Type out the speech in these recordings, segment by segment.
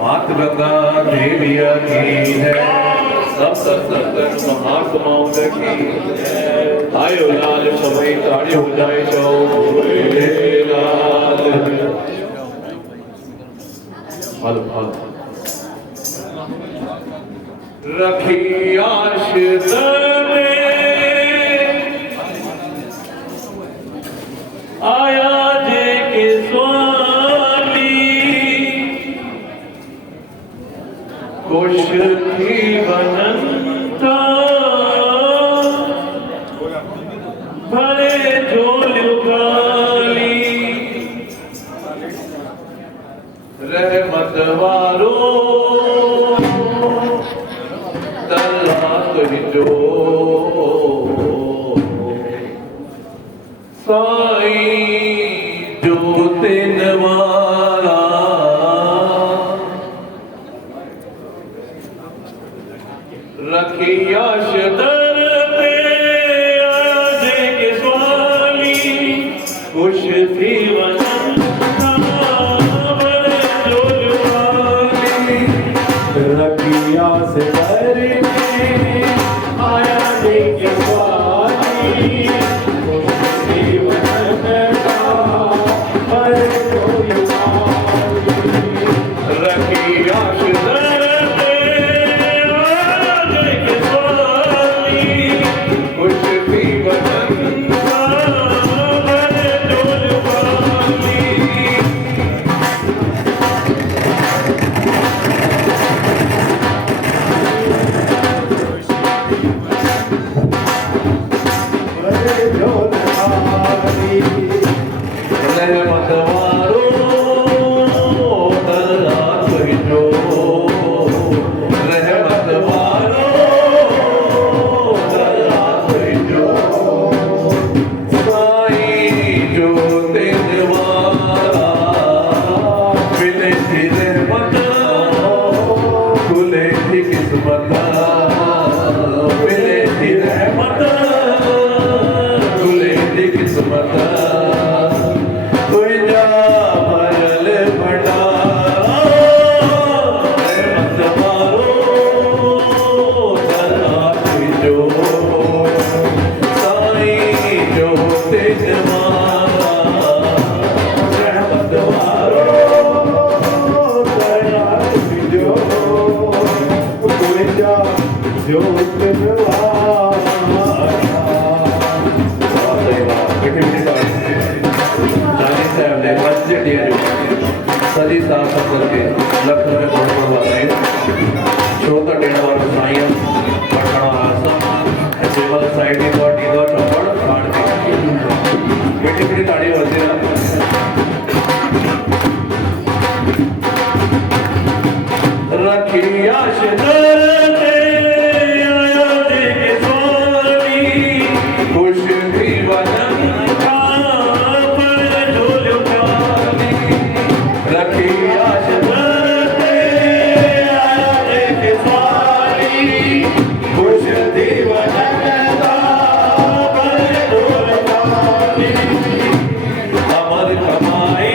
मात गंगा देविया की है, सब सत्संग महात्माओं की आयो लाल समय ताड़ी हो जाए लाल हल हल रखी आशित आया जे के स्वामी कुश थी बनंता भरे झोल काली रहमत वारो तल्लात हिजो साई जो तिन वाला रखी आशदर पे आजे के स्वामी खुश थी वनंता भरे झोल काली रखी आशदर पे आया जे के स्वामी सदी साफ करके लख रुपए कौन करवाते छोटा डेढ़ बार साइया पटना आसा सेवल साइड की बॉडी दो चौपड़ काट दी बेटी बेटी ताड़ी होती है रखी आशदर पे आया जे के स्वामी खुश थी वनंता भरे झोल काली रखी आशदर पे आया जे के स्वामी खुश थी वनंता भरे झोल काली अमर कमाई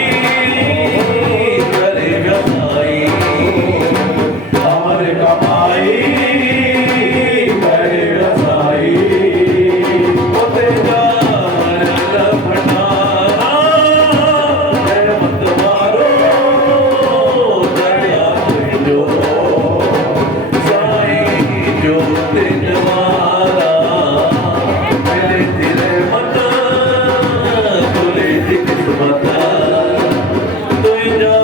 करे व्यवसायी अमर कमाई करे व्यवसायी होते जान भंडारा रहमत वारो दया जो साईं जो दिन वाला मिले तेरे मत खुले थी किस्मत तुझा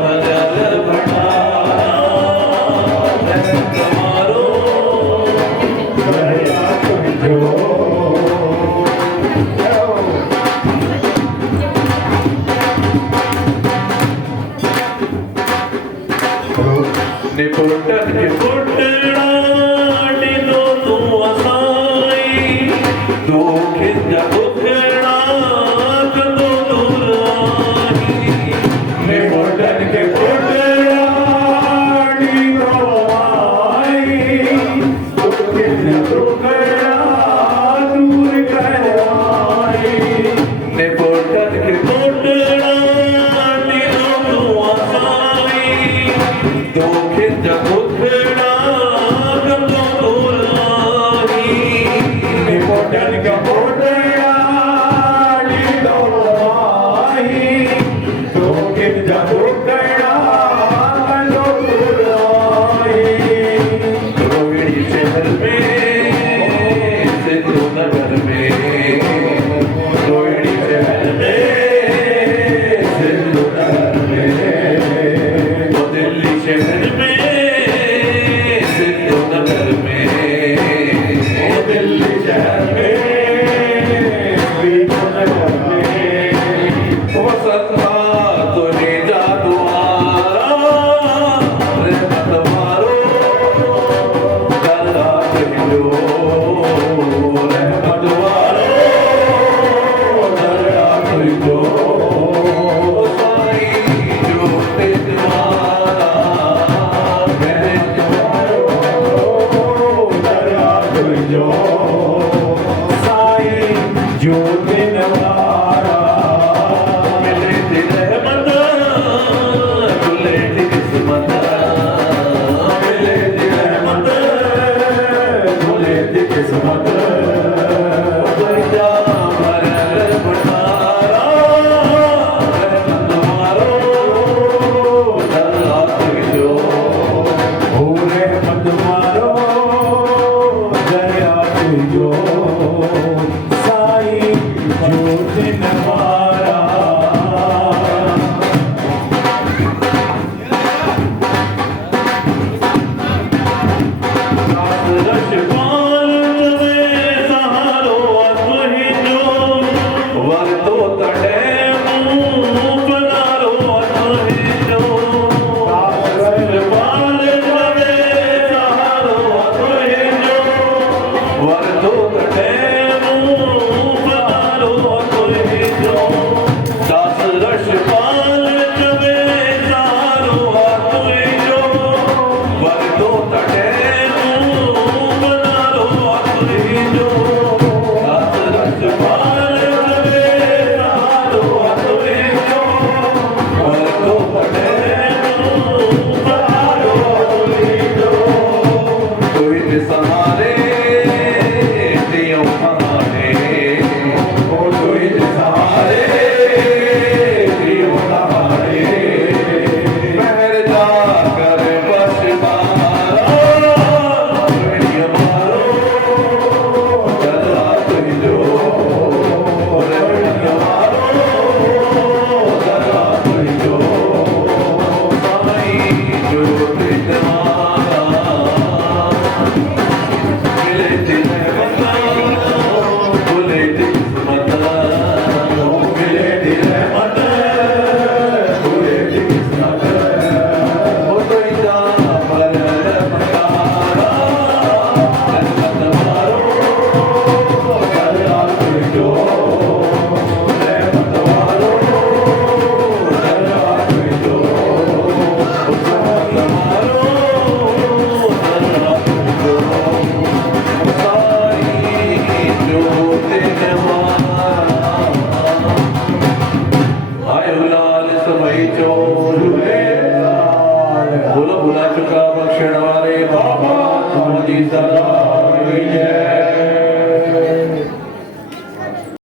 भजल भंडारा रहमत वारो निपुटन निपुटना दिलो तू असाई तू खिंजा उखड़ा कदो दूराई निपुटन के पुटड़ा दिलो आई तू खिंजा उखड़ा दूर कराई दिन वारा मिले दी रहमत खुले दी किस्मत मिले दी रहमत खुले दी किस्मत दरिया भरल भंडारा रहमत मारो दरिया जो ओ रहमत मारो दरिया तुझो साई जो दिन वारा रशपाल में सहारो तुही जो वर तो